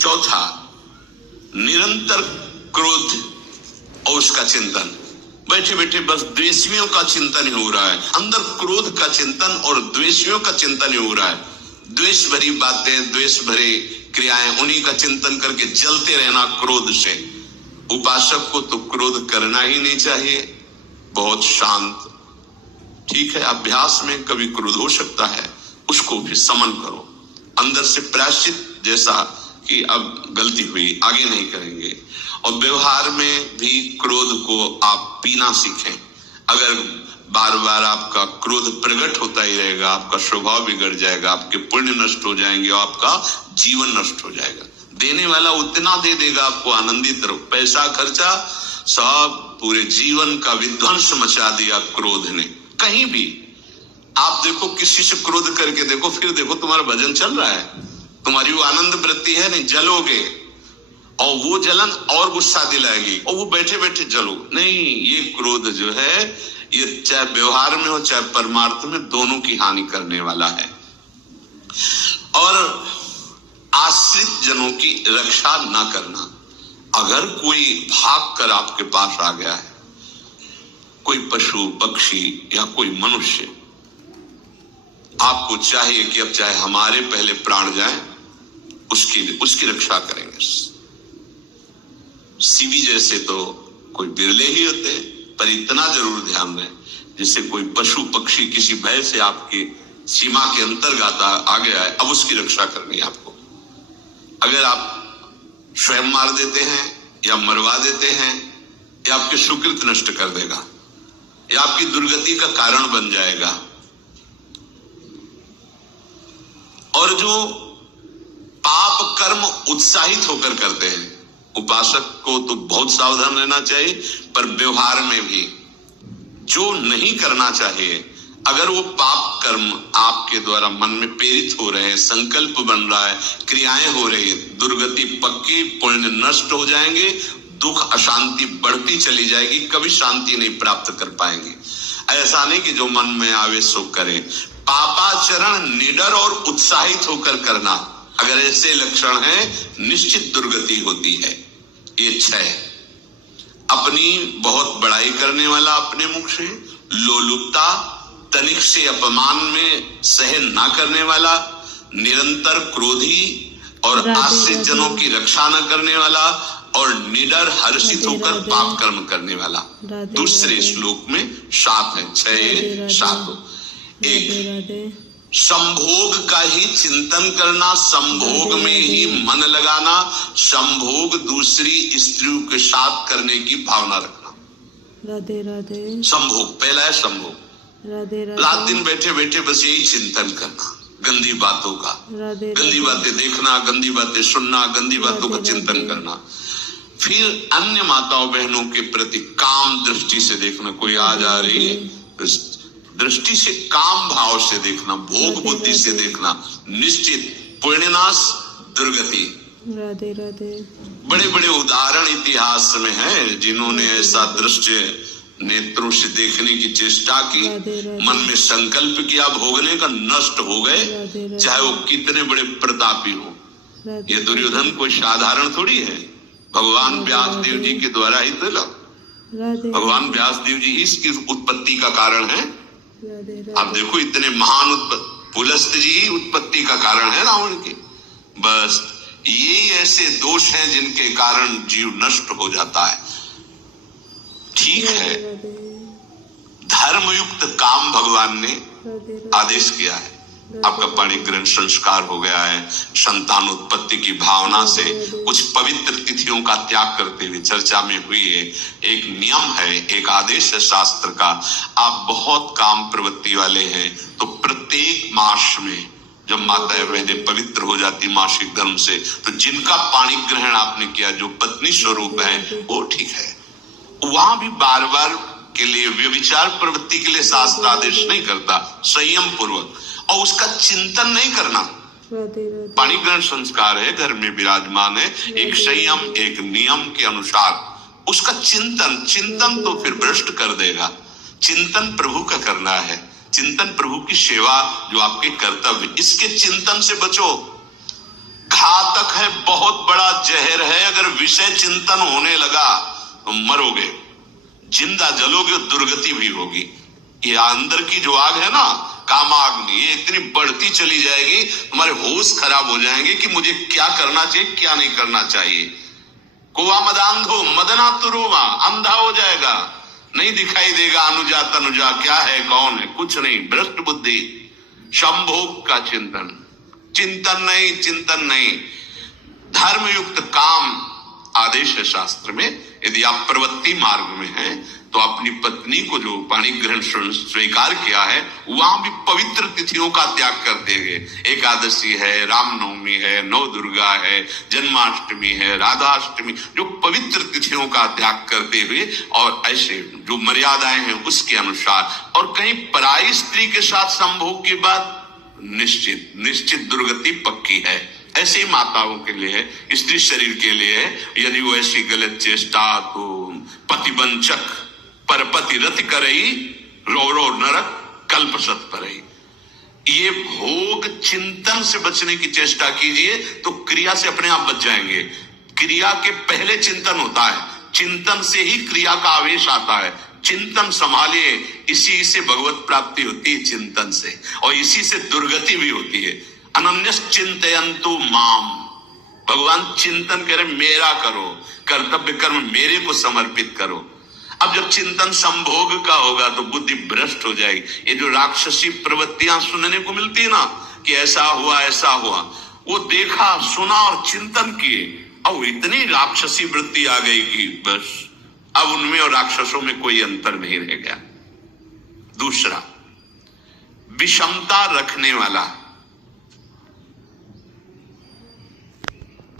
चौथा, निरंतर क्रोध और उसका चिंतन। बैठे बैठे बस द्वेषियों का चिंतन ही हो रहा है, अंदर क्रोध का चिंतन और द्वेषियों का चिंतन ही हो रहा है। द्वेष भरी बातें, द्वेष भरे क्रियाएं, उन्हीं का चिंतन करके जलते रहना क्रोध से। उपासक को तो क्रोध करना ही नहीं चाहिए, बहुत शांत। ठीक है, अभ्यास में कभी क्रोध हो सकता है, उसको भी समन करो, अंदर से प्रायश्चित जैसा कि अब गलती हुई, आगे नहीं करेंगे। और व्यवहार में भी क्रोध को आप पीना सीखें। अगर बार बार आपका क्रोध प्रकट होता ही रहेगा, आपका स्वभाव बिगड़ जाएगा, आपके पुण्य नष्ट हो जाएंगे और आपका जीवन नष्ट हो जाएगा। देने वाला उतना दे देगा, आपको आनंदित रहो। पैसा खर्चा सब पूरे जीवन का विध्वंस मचा दिया क्रोध ने। कहीं भी आप देखो, किसी से क्रोध करके देखो, फिर देखो तुम्हारा भजन चल रहा है, तुम्हारी वो आनंद वृत्ति है नहीं, जलोगे और वो जलन और गुस्सा दिलाएगी और वो बैठे बैठे जलो नहीं। ये क्रोध जो है, ये चाहे व्यवहार में हो चाहे परमार्थ में, दोनों की हानि करने वाला है। और आश्रित जनों की रक्षा ना करना। अगर कोई भाग कर आपके पास आ गया है, कोई पशु पक्षी या कोई मनुष्य, आपको चाहिए कि अब चाहे हमारे पहले प्राण जाए, उसकी रक्षा करेंगे। सीवी जैसे तो कोई बिरले ही होते हैं, पर इतना जरूर ध्यान दें, जैसे कोई पशु पक्षी किसी भय से आपकी सीमा के अंतर्गत आ गया है, अब उसकी रक्षा करनी है आपको। अगर आप स्वयं मार देते हैं या मरवा देते हैं, या आपके सुकृत नष्ट कर देगा, या आपकी दुर्गति का कारण बन जाएगा। और जो पाप कर्म उत्साहित होकर करते हैं, उपासक को तो बहुत सावधान रहना चाहिए, पर व्यवहार में भी जो नहीं करना चाहिए, अगर वो पाप कर्म आपके द्वारा मन में प्रेरित हो रहे हैं, संकल्प बन रहा है, क्रियाएं हो रही है, दुर्गति पक्की, पुण्य नष्ट हो जाएंगे, दुख अशांति बढ़ती चली जाएगी, कभी शांति नहीं प्राप्त कर पाएंगे। ऐसा नहीं कि जो मन में आवे सो करे। पापाचरण निडर और उत्साहित होकर करना, अगर ऐसे लक्षण हैं, निश्चित दुर्गति होती है। ये 6, अपनी बहुत बड़ाई करने वाला अपने मुख से, लोलुपता, तनिक से अपमान में सहन ना करने वाला, निरंतर क्रोधी और आश्रित जनों की रक्षा न करने वाला, और निडर हर्षित होकर पाप कर्म करने वाला। दूसरे श्लोक में 7 है, 6 7। एक, संभोग का ही चिंतन करना, संभोग में ही मन लगाना, संभोग दूसरी स्त्रियों के साथ करने की भावना रखना। राधे राधे। संभोग पहला है, संभोग। राधे राधे। रात दिन बैठे बैठे बस यही चिंतन करना, गंदी बातों का, गंदी बातें देखना, गंदी बातें सुनना, गंदी बातों का चिंतन करना। फिर अन्य माताओं बहनों के प्रति काम दृष्टि से देखना, कोई आ जा रही है, दृष्टि से काम भाव से देखना, भोग बुद्धि से देखना, निश्चित पुण्यनाश, दुर्गति। राधे राधे। बड़े बड़े उदाहरण इतिहास में हैं, जिन्होंने ऐसा दृश्य नेत्रों से देखने की चेष्टा की, मन में संकल्प किया भोगने का, नष्ट हो गए, चाहे वो कितने बड़े प्रतापी हो। ये दुर्योधन कोई साधारण थोड़ी है, भगवान व्यासदेव जी के द्वारा ही तो भगवान व्यासदेव जी इसकी उत्पत्ति का कारण है। आप देखो, इतने महान पुलस्त जी ही उत्पत्ति का कारण है रावण के। बस ये ऐसे दोष हैं जिनके कारण जीव नष्ट हो जाता है। ठीक है, धर्मयुक्त काम भगवान ने आदेश किया है, आपका पाणिग्रहण संस्कार हो गया है, संतान उत्पत्ति की भावना से कुछ पवित्र तिथियों का त्याग करते हुए चर्चा में हुई है। एक नियम है, एक आदेश है शास्त्र का। आप बहुत काम प्रवृत्ति वाले हैं तो प्रत्येक मास में जब माताएं बहनें पवित्र हो जाती मासिक धर्म से, तो जिनका पाणिग्रहण आपने किया, जो पत्नी स्वरूप है, वो ठीक है। वहां भी बार बार के लिए व्यभिचार प्रवृत्ति के लिए शास्त्र आदेश नहीं करता, संयम पूर्वक, और उसका चिंतन नहीं करना। पाणिग्रहण संस्कार है, घर में विराजमान है, एक संयम एक नियम के अनुसार उसका चिंतन तो फिर भ्रष्ट कर देगा। चिंतन प्रभु का करना है, चिंतन प्रभु की सेवा जो आपके कर्तव्य, इसके चिंतन से बचो। घातक है, बहुत बड़ा जहर है। अगर विषय चिंतन होने लगा तो मरोगे, जिंदा जलोगे, दुर्गति भी होगी। ये अंदर की जो आग है ना, कामाग्नि, ये इतनी बढ़ती चली जाएगी, तुम्हारे होश खराब हो जाएंगे कि मुझे क्या करना चाहिए, क्या नहीं करना चाहिए। कुआ मदांधो मदना तुरुवा, अंधा हो जाएगा, नहीं दिखाई देगा अनुजा तनुजा क्या है, कौन है, कुछ नहीं, भ्रष्ट बुद्धि। संभोग का चिंतन, चिंतन नहीं, चिंतन नहीं। धर्मयुक्त काम आदेश है शास्त्र में। यदि आप प्रवृत्ति मार्ग में हैं तो अपनी पत्नी को जो पाणिग्रहण स्वीकार किया है, वहां भी पवित्र तिथियों का त्याग कर देंगे। एकादशी है, रामनवमी है, नव दुर्गा है, जन्माष्टमी है, राधाष्टमी, जो पवित्र तिथियों का त्याग करते हुए और ऐसे जो मर्यादाएं हैं उसके अनुसार। और कहीं पराई स्त्री के साथ संभोग की बात निश्चित दुर्गति पक्की है। ऐसे ही माताओं के लिए है, स्त्री शरीर के लिए है। यदि वो ऐसी गलत चेष्टा तो पतिवंचक परपति रति करई, रो नरक कल्पसत परई। ये भोग चिंतन से बचने की चेष्टा कीजिए तो क्रिया से अपने आप बच जाएंगे। क्रिया के पहले चिंतन होता है, चिंतन से ही क्रिया का आवेश आता है। चिंतन संभालिए, इसी से भगवत प्राप्ति होती है, चिंतन से, और इसी से दुर्गति भी होती है। अनन्यस चिंतयन्तु माम, भगवान चिंतन करे मेरा करो, कर्तव्य कर्म मेरे को समर्पित करो। अब जब चिंतन संभोग का होगा तो बुद्धि भ्रष्ट हो जाएगी। ये जो राक्षसी प्रवृत्तियां सुनने को मिलती है ना, कि ऐसा हुआ ऐसा हुआ, वो देखा सुना और चिंतन किए, अब इतनी राक्षसी वृत्ति आ गई कि बस अब उनमें और राक्षसों में कोई अंतर नहीं रह गया। दूसरा, विषमता रखने वाला